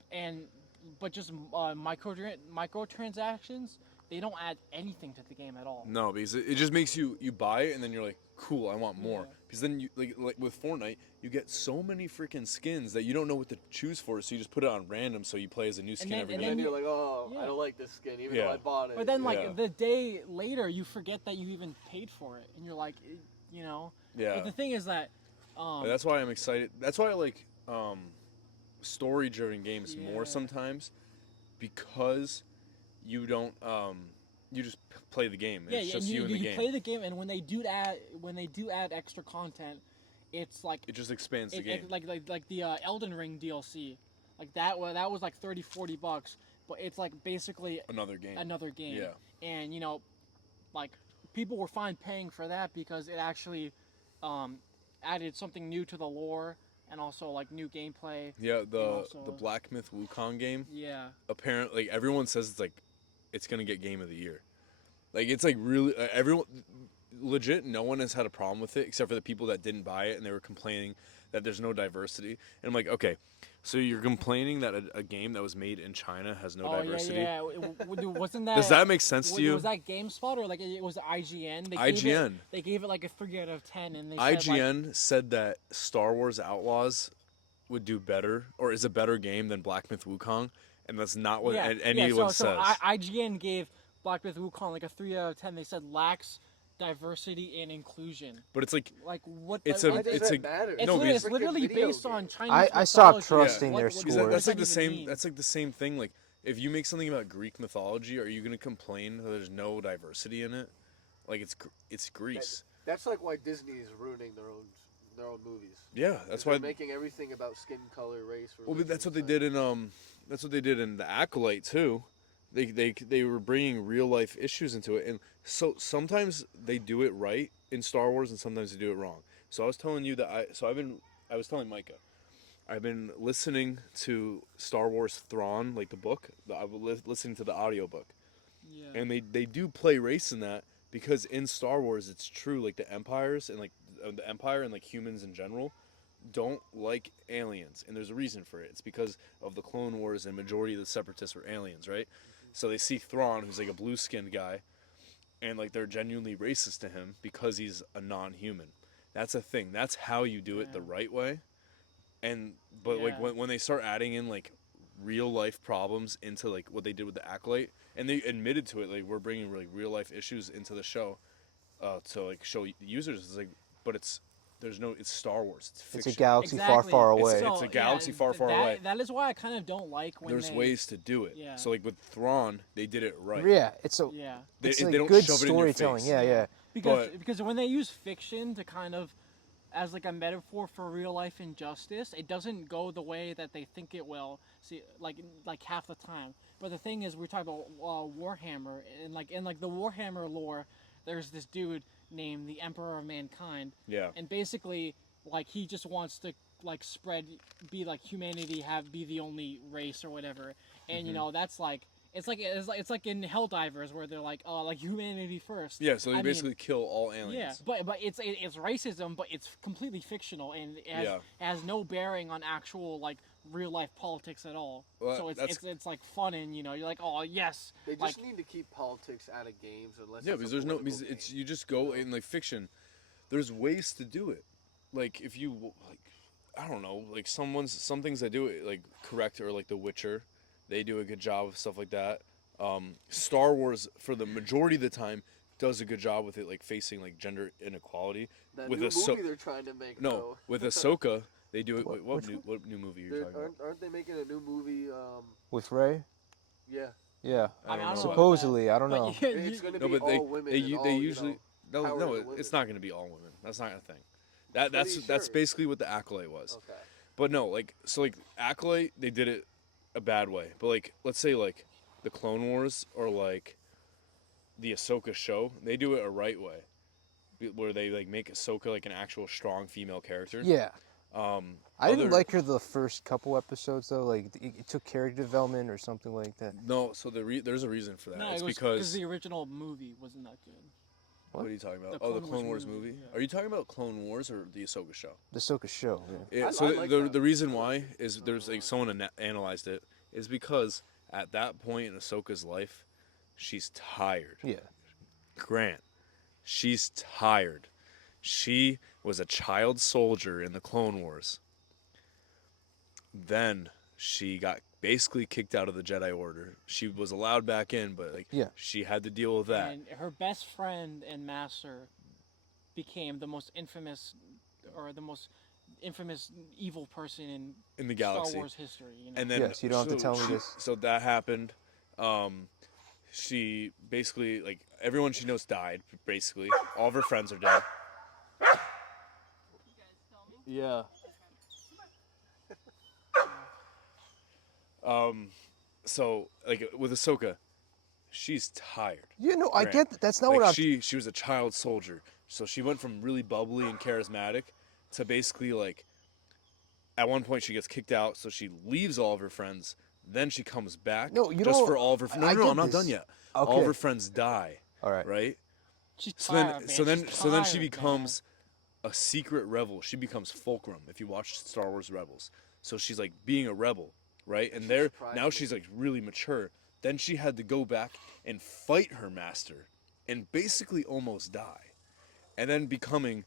But just microtransactions, they don't add anything to the game at all. No, because it just makes you buy it and then you're like, cool, I want more. Yeah. Because then you like with Fortnite, you get so many freaking skins that you don't know what to choose for, so you just put it on random, so you play as a new skin then- every and day. And then then you're like, oh, Yeah. I don't like this skin, even Yeah. though I bought it. But then, like Yeah. the day later, you forget that you even paid for it, and you're like, you know. Yeah. But the thing is that, And that's why I'm excited. That's why I like story-driven games more Yeah. sometimes, because you don't you just play the game. yeah, It's and just you in the game. play the game, and when they do add extra content, it's like It just expands the game. like the Elden Ring DLC, like that was like $30-$40, but it's like basically Another game. another game. Yeah. And like people were fine paying for that because it actually added something new to the lore and also like new gameplay. Yeah, the also- Black Myth Wukong game. Yeah. Apparently, like, everyone says it's gonna get Game of the Year. Like, it's like really everyone legit. No one has had a problem with it except for the people that didn't buy it and they were complaining that there's no diversity. And I'm like, okay, so you're complaining that a game that was made in China has no diversity? Yeah. Wasn't that? Does that make sense to you? Was that GameSpot or like it was IGN? IGN. They gave it like a 3 out of 10, and they said, IGN said that Star Wars Outlaws would do better, or is a better game than Black Myth Wukong, and that's not what anyone says. So IGN gave Black Myth Wukong like a 3 out of 10. They said lacks diversity and inclusion. But it's like Like what? It's like, a- Why does it's that a- matter? It's, no, literally, because- it's literally Video based game. on Chinese I stopped mythology. trusting What- their what does score. that that's like even the same. mean? That's like the same thing. Like if you make something about Greek mythology, are you gonna complain that there's no diversity in it? Like it's Greece. That's like why Disney is ruining their own movies. Yeah, that's They're why. making everything about skin color, race. Well, but that's what they religion, did in that's what they did in the Acolyte too. They were bringing real life issues into it, and so sometimes they do it right in Star Wars, and sometimes they do it wrong. So I was telling you that I was telling Micah, I've been listening to Star Wars Thrawn, like the book. I've been listening to the audiobook. Yeah. And they do play race in that because in Star Wars it's true, like the empires and like the Empire and like humans in general don't like aliens, and there's a reason for it. It's because of the Clone Wars, and majority of the Separatists were aliens, right? So they see Thrawn, who's like a blue-skinned guy, and like they're genuinely racist to him because he's a non-human. That's a thing. That's how you do it the right way. But like Yeah. when they start adding in like real life problems into like what they did with the Acolyte, and they admitted to it, like we're bringing like real life issues into the show, to like show users. It's like, but it's Star Wars. It's fiction. It's a galaxy far, Exactly. far It's- away. it's a galaxy far, far away. That is why I kind of don't like when There's they, ways to do it. Yeah. So like with Thrawn, they did it right. Yeah, it's a Yeah. it's They like don't good shove it in your storytelling. face. Yeah, yeah. Because when they use fiction to kind of as like a metaphor for real life injustice, it doesn't go the way that they think it will. See, like half the time. But the thing is, we're talking about Warhammer, and like in like the Warhammer lore, there's this dude named the Emperor of Mankind, Yeah. and basically, like, he just wants to like be like humanity be the only race or whatever, and that's like. It's like in Helldivers where they're like, oh, like humanity first. Yeah, so they I mean, basically kill all aliens. yeah, but it's racism, but it's completely fictional and it has no bearing on actual like real life politics at all. Well, so it's like fun and you're like, oh yes. They just like, need to keep politics out of games unless Yeah, it's because a there's no. political Because it's game. you just go in like fiction. There's ways to do it. Like if you like, I don't know, like some things that do it like correct or like The Witcher, they do a good job of stuff like that. Star Wars for the majority of the time does a good job with it, like facing like gender inequality. That with new movie they're trying to make. No, though. with Ahsoka, they do it. What which new movie are you talking about? Aren't they making a new movie? With Ray? Yeah. Yeah. I don't know. Supposedly, I don't but know. It's going to No, be but they all women. they and all, they usually power of no, the it's women. not going to be all women. That's not a thing. That's Pretty sure. basically what the Acolyte was. Okay. But no, like Acolyte, they did it a bad way. But like let's say like the Clone Wars or like the Ahsoka show, they do it a right way, where they like make Ahsoka like an actual strong female character. Yeah. I didn't Other- like her the first couple episodes though. Like it took character development or something like that. No, so there's a reason for that. no, it's it was because the original movie wasn't that good. what are you talking about? The Oh, the Clone Clone Wars Wars movie, movie. yeah. Are you talking about Clone Wars or the Ahsoka show? The Ahsoka show. Yeah. Yeah, I so like the that. reason why is there's like someone analyzed it is because at that point in Ahsoka's life, she's tired. Yeah. Grant, she's tired. She was a child soldier in the Clone Wars. Then she got basically kicked out of the Jedi Order. She was allowed back in, but like Yeah. she had to deal with that. And her best friend and master became the most infamous evil person In the Star galaxy. Wars history. And then Yes, you don't have to tell me this. So that happened. She basically like everyone she knows died. Basically, all of her friends are dead. Yeah. So like with Ahsoka, she's tired. Yeah, no, I Grant. get that. That's not Like what I'm. she was a child soldier, so she went from really bubbly and charismatic to basically like. At one point, she gets kicked out, so she leaves all of her friends. Then she comes back. No, you just don't- for all of her. No, I no, get I'm not this. done yet. All of Okay. her friends die. All right. Right. She's So tired, then, man. so then, She's so then she tired, becomes a secret rebel. She becomes Fulcrum. If you watch Star Wars Rebels, so she's like being a rebel, right? And there now she's like really mature. Then she had to go back and fight her master, and basically almost die, and then becoming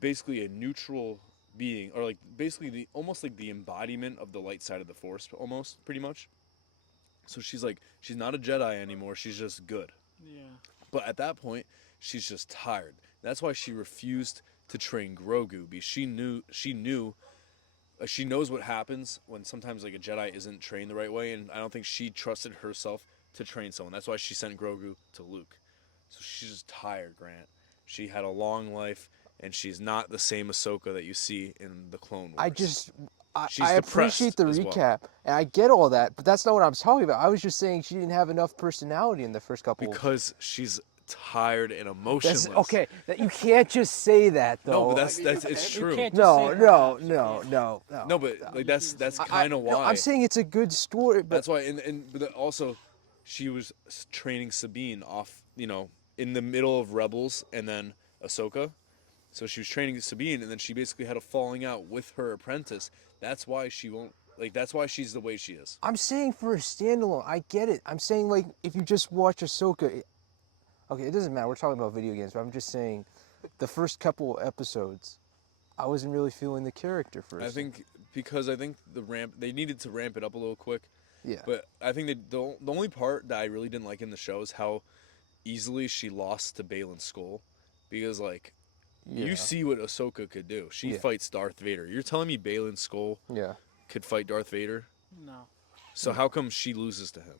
basically a neutral being, or like basically almost like the embodiment of the light side of the Force, almost pretty much. So she's not a Jedi anymore. She's just good. Yeah. But at that point, she's just tired. That's why she refused to train Grogu, because she knows what happens when sometimes like a Jedi isn't trained the right way, and I don't think she trusted herself to train someone. That's why she sent Grogu to Luke. So she's just tired, Grant. She had a long life, and she's not the same Ahsoka that you see in the Clone Wars. She's I appreciate the depressed as recap, and I get all that, but that's not what I'm talking about. I was just saying she didn't have enough personality in the first couple. Because she's tired and emotionless. That's okay. You can't just say that though. No, but it's You true. can't just No, say no, that. no, no, no. No, but like that's kind of why. No, I'm saying it's a good story, but That's why, but also, she was training Sabine off, in the middle of Rebels and then Ahsoka. So she was training Sabine, and then she basically had a falling out with her apprentice. That's why she won't, that's why she's the way she is. I'm saying for a standalone, I get it. I'm saying like if you just watch Ahsoka, okay, it doesn't matter. We're talking about video games, but I'm just saying, the first couple episodes, I wasn't really feeling the character first. I think they needed to ramp it up a little quick. Yeah. But I think that the only part that I really didn't like in the show is how easily she lost to Baylan Skoll, because you see what Ahsoka could do. She fights Darth Vader. You're telling me Baylan Skoll could fight Darth Vader? No. So how come she loses to him?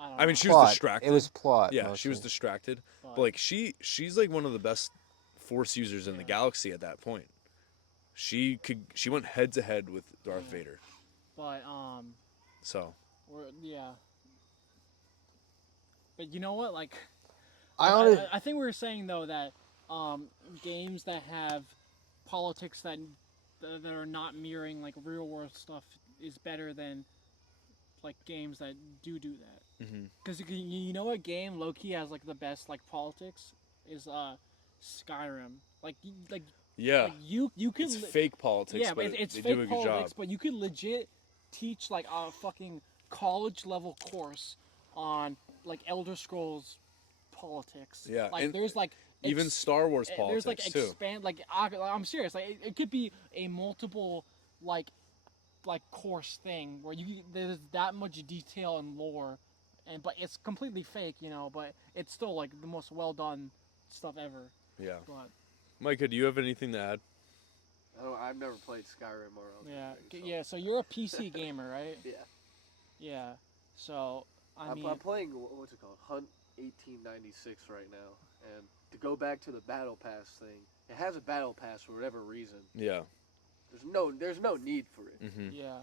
I don't I mean, know. she Plot. was distracted. It was plot. Yeah, mostly. she was distracted. But she's like one of the best Force users in the galaxy at that point. She went head to head with Darth Vader. But So yeah. But you know what? Like, I think we were saying though that games that have politics that are not mirroring like real world stuff is better than like games that do that. Mm-hmm. Because you know what game low key has like the best like politics is Skyrim. Yeah, Like you could it's fake politics, yeah, but but it's they fake do a good politics, job. but you could legit teach like a fucking college level course on like Elder Scrolls politics. Yeah, Like and there's like even Star Wars there's like politics too. expand like I'm serious. Like it could be a multiple like course thing where there's that much detail and lore, and but it's completely fake, you know. But it's still like the most well done stuff ever. Yeah, But Micah, do you have anything to add? I've never played Skyrim or Elden yeah, Ring, so. yeah. So you're a PC gamer, right? Yeah. Yeah. So I mean, I'm playing what's it called, Hunt 1896 right now, and to go back to the battle pass thing, it has a battle pass for whatever reason. Yeah. There's no need for it. Mm-hmm. yeah.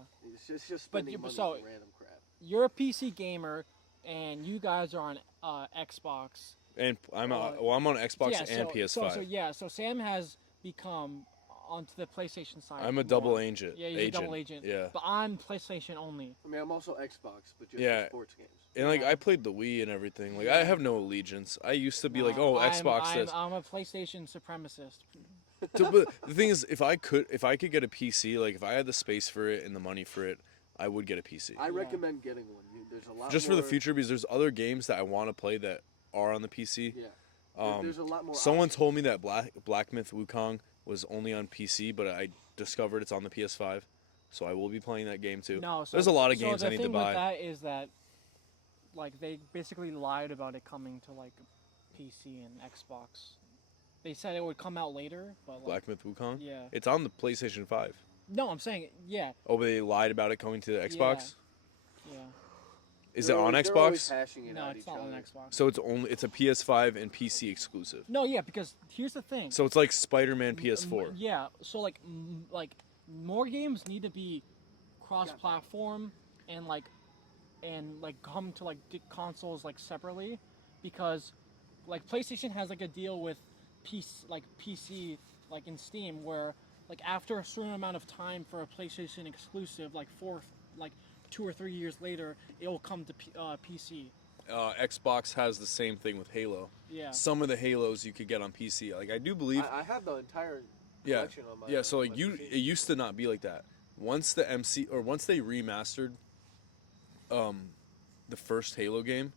It's just spending money so- for random crap. You're a PC gamer, and you guys are on Xbox. And I'm on Xbox yeah, and PS5. So Sam has become onto the PlayStation side. I'm a double agent. Yeah, you're a double agent. Yeah. But on PlayStation only. I mean, I'm also Xbox, but just Yeah. for sports games. And like Yeah. I played the Wii and everything. Like Yeah. I have no allegiance. I used to be like, No, oh, Xbox this. I'm a PlayStation supremacist. But the thing is, if I could get a PC, like if I had the space for it and the money for it, I would get a PC. I recommend getting one. There's a lot Just more, for the future, because there's other games that I want to play that are on the PC. Yeah. Um, There's a lot more. Someone told me that Black Myth Wukong was only on PC, but I discovered it's on the PS5, so I will be playing that game too. No, so, there's a lot of so games the I need to thing buy. with that is that, like, they basically lied about it coming to like PC and Xbox. They said it would come out later, but like, Black Myth Wukong. yeah. It's on the PlayStation 5. No, I'm saying yeah, Oh, but they lied about it coming to the Xbox. yeah. Is it on They're always Xbox? hashing it No, out it's each not on other. Xbox. So it's a PS5 and PC exclusive. No, yeah, because here's the thing. So it's like Spider-Man PS4. Yeah, so like more games need to be cross-platform and come to like consoles like separately, because like PlayStation has like a deal with PC like in Steam where like after a certain amount of time for a PlayStation exclusive, like 2 or 3 years later, it will come to PC. Xbox has the same thing with Halo. Yeah. Some of the Halos you could get on PC. Like I do believe. I have the entire Yeah. collection on my. Yeah. So on like my it PC. used to not be like that. Once they remastered, the first Halo game,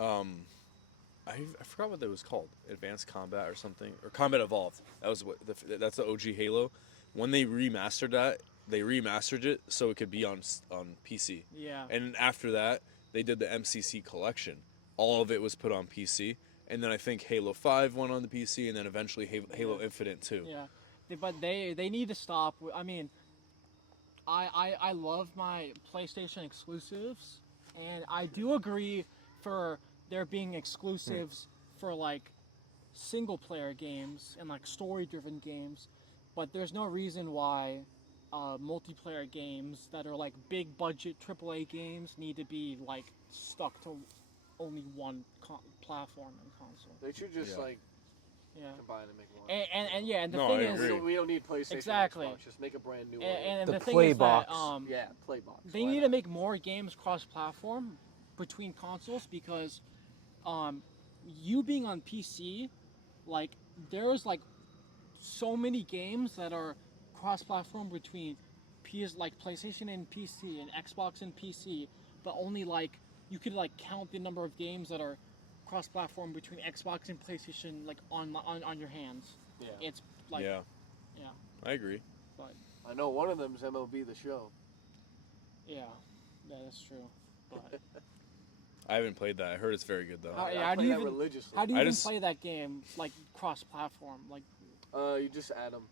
I forgot what that was called, Advanced Combat or something, or Combat Evolved. That was that's the OG Halo. When they remastered that, they remastered it so it could be on PC. Yeah. And after that, they did the MCC collection. All of it was put on PC, and then I think Halo 5 went on the PC, and then eventually Halo Infinite too. Yeah, but they need to stop. I mean, I love my PlayStation exclusives, and I do agree for there being exclusives for like single player games and like story driven games, but there's no reason why multiplayer games that are like big budget AAA games need to be like stuck to only one platform and console. They should just Yeah. Yeah. combine and make one. And yeah, and the No, thing I is, agree. We don't need PlayStation. Exactly. Xbox. Just make a brand new one. and The the thing play is box. that Yeah, Playbox. they Why need to not? make more games cross-platform between consoles, because you being on PC, like there's like so many games that are cross-platform between PlayStation and PC and Xbox and PC, but only like you could like count the number of games that are cross-platform between Xbox and PlayStation like on your hands. Yeah. It's like yeah, yeah, I agree. but I know one of them's MLB The Show. yeah, that is true. But I haven't played that. I heard it's very good though. How- I yeah, how do play you that even- religiously. how do you I even just- play that game like cross-platform? Like You just add them,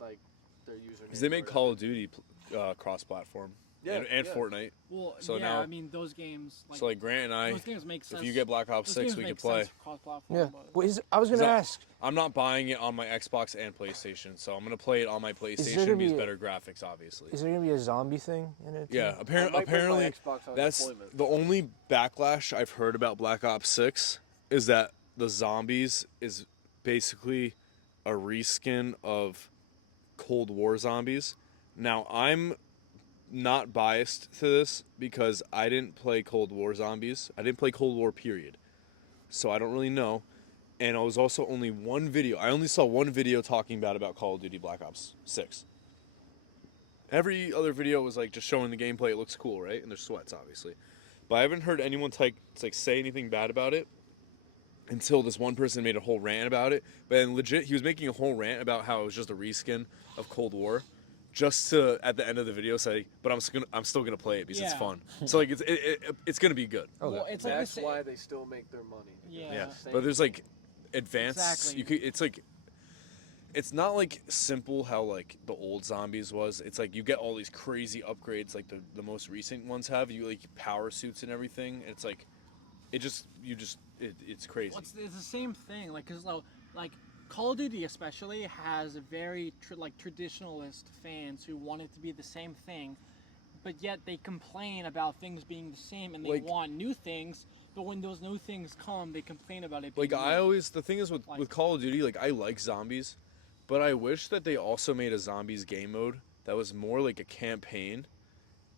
like their username. Because they or made whatever. Call of Duty cross-platform. Yeah, and yeah. Fortnite. well, So yeah, now- I mean those games. Like, So like Grant and I, those games make sense. if you get Black Ops those 6, games we make could play. sense for cross-platform. Yeah. But Well, I was gonna So- ask. I'm not buying it on my Xbox and PlayStation, so I'm gonna play it on my there PlayStation gonna because be a- better graphics, obviously. Is there gonna be a zombie thing in it? too? Yeah, I might put my apparently Xbox on that's deployment. the only backlash I've heard about Black Ops 6 is that the zombies is basically a reskin of Cold War zombies. Now, I'm not biased to this because I didn't play Cold War zombies. I didn't play Cold War period. So I don't really know. And I was also only one video. I only saw one video talking about Call of Duty Black Ops 6. Every other video was like just showing the gameplay. It looks cool, right? And there's sweats, obviously. But I haven't heard anyone say anything bad about it until this one person made a whole rant about it. But then legit, he was making a whole rant about how it was just a reskin of Cold War, just to at the end of the video say, "But I'm still gonna play it because it's Yeah. fun." So like it's gonna be good. Okay. Well, it's like That's the why they still make their money. Yeah. Yeah, Same. but there's like advanced. Exactly. You could. It's like. It's not like simple how like the old zombies was. It's like you get all these crazy upgrades like the most recent ones have. You like power suits and everything. It's like, it's crazy. Well, it's the same thing, like, cause like Call of Duty especially has a very traditionalist fans who want it to be the same thing, but yet they complain about things being the same and they Like- want new things. But when those new things come, they complain about it. Like being I new. always, the thing is with Like- Call of Duty, like I like zombies, but I wish that they also made a zombies game mode that was more like a campaign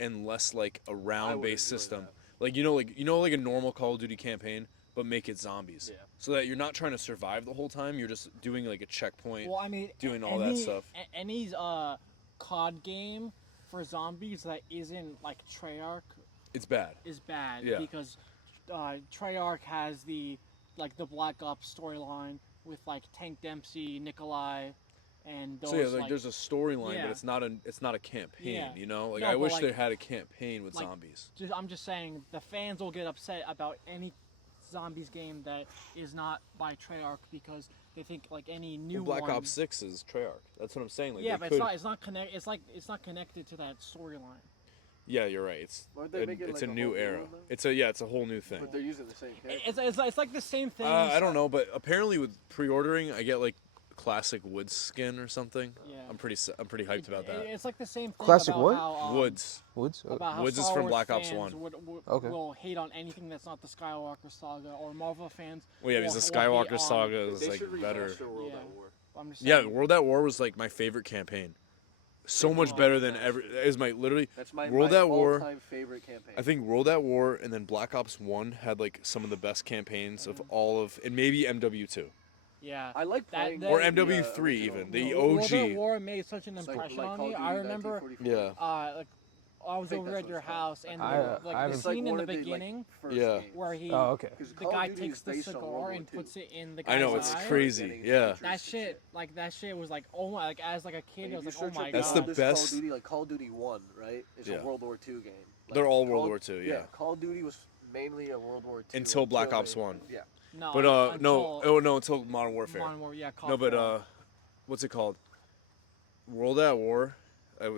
and less like a round-based enjoy system. that. Like like a normal Call of Duty campaign, but make it zombies. Yeah. So that you're not trying to survive the whole time. You're just doing like a checkpoint. Well, I mean, doing all that stuff. Any COD game for zombies that isn't like Treyarch It's bad. is bad Yeah. because Treyarch has the Black Ops storyline with like Tank Dempsey, Nikolai, and those. So yeah, like there's a storyline, Yeah. but it's not a campaign. Yeah. You know, like No, I but, wish like- they had a campaign with like, zombies. I'm just saying the fans will get upset about any zombies game that is not by Treyarch because they think like any new Black one. Ops 6 is Treyarch. That's what I'm saying. Like, Yeah, they but could- it's not connect. It's not connected to that storyline. Yeah, you're right. It's Aren't they making, it's like, a a new whole new era. one, though? It's a whole new thing. But they're using the same character. It's like the same thing. I don't know, but apparently with pre-ordering, I get like classic Woods skin or something. Yeah. I'm pretty hyped about that. It's like the same thing. Classic about what? How, Woods. Woods. About how Woods is Star from Wars Black Ops fans 1. Okay. will hate on anything that's not the Skywalker saga, or Marvel fans. Well, yeah, because the will hate Skywalker on- saga is They like should better. remaster World Yeah. at War. I'm just Yeah, saying. World at War was like my favorite campaign. So much better than ever. It was my literally. That's my World at War. all-time favorite campaign. I think World at War and then Black Ops 1 had like some of the best campaigns of all of, and maybe MW2 Yeah. I like That- playing that- or the, MW3 original. even the World OG. at War made such an It's impression like on Call me. of I Duty remember, 1944. Yeah. like, I was think over that's at what your it's called. house, I and think I the haven't- scene in the one of the, like, beginning first Yeah. games. where he, Oh, okay. 'Cause the Call of guy Duty takes is the based on World cigar War and II. puts it in the guy's I know, it's eye. crazy. Getting Yeah. interest That and shit, like that shit was like, oh my, like as like a kid, Like, I if was you like, oh search my up That's god. the this best- Call of Duty, like Call of Duty 1, right? It's Yeah. a World War II game. Like, They're all Call- World War II, yeah. Call of Duty was mainly a World War II Until Black Ops they- 1. Yeah. No, But no, until no, until Modern Warfare. Modern War, yeah, No, but War. what's it called? World at War.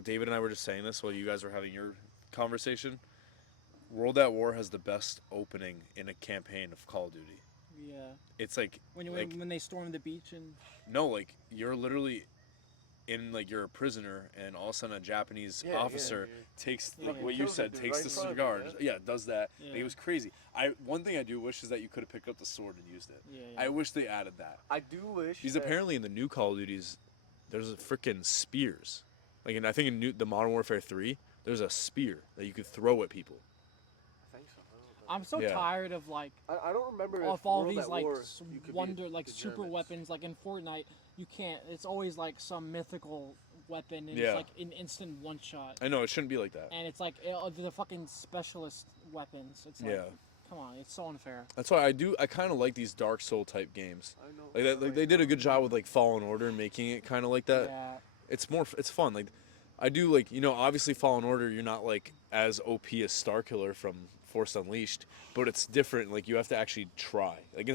David and I were just saying this while you guys were having your conversation. World at War has the best opening in a campaign of Call of Duty. Yeah, It's like when they stormed the beach and no, like you're literally in like you're a prisoner, and all of a sudden a Japanese Yeah, yeah, officer yeah. takes Yeah, like yeah. what you Kills the said, dude takes right the in front of cigar. you, Yeah, does that. Like, Yeah. it was crazy. One thing I do wish is that you could have picked up the sword and used it. yeah, I wish they added that. I do wish. Because that- apparently in the new Call of Duties, there's a freaking spears. Like, I think in the Modern Warfare 3, there's a spear that you could throw at people. I think so. I don't know. I'm so Yeah. tired of like I don't remember of if all World these at like War, s- you could be wonder like the super Germans. weapons. Like in Fortnite, you can't. It's always like some mythical weapon, and Yeah. it's like an instant one shot. I know, it shouldn't be like that. And it's like the fucking specialist weapons. It's like, Yeah. come on, it's so unfair. That's why I kind of like these Dark Soul type games. I know. Like, that, like they did a good job with like Fallen Order and making it kind of like that. Yeah. It's fun. Like, I do like, obviously Fallen Order, you're not like as OP as Starkiller from Force Unleashed, but it's different. Like, you have to actually try. Like,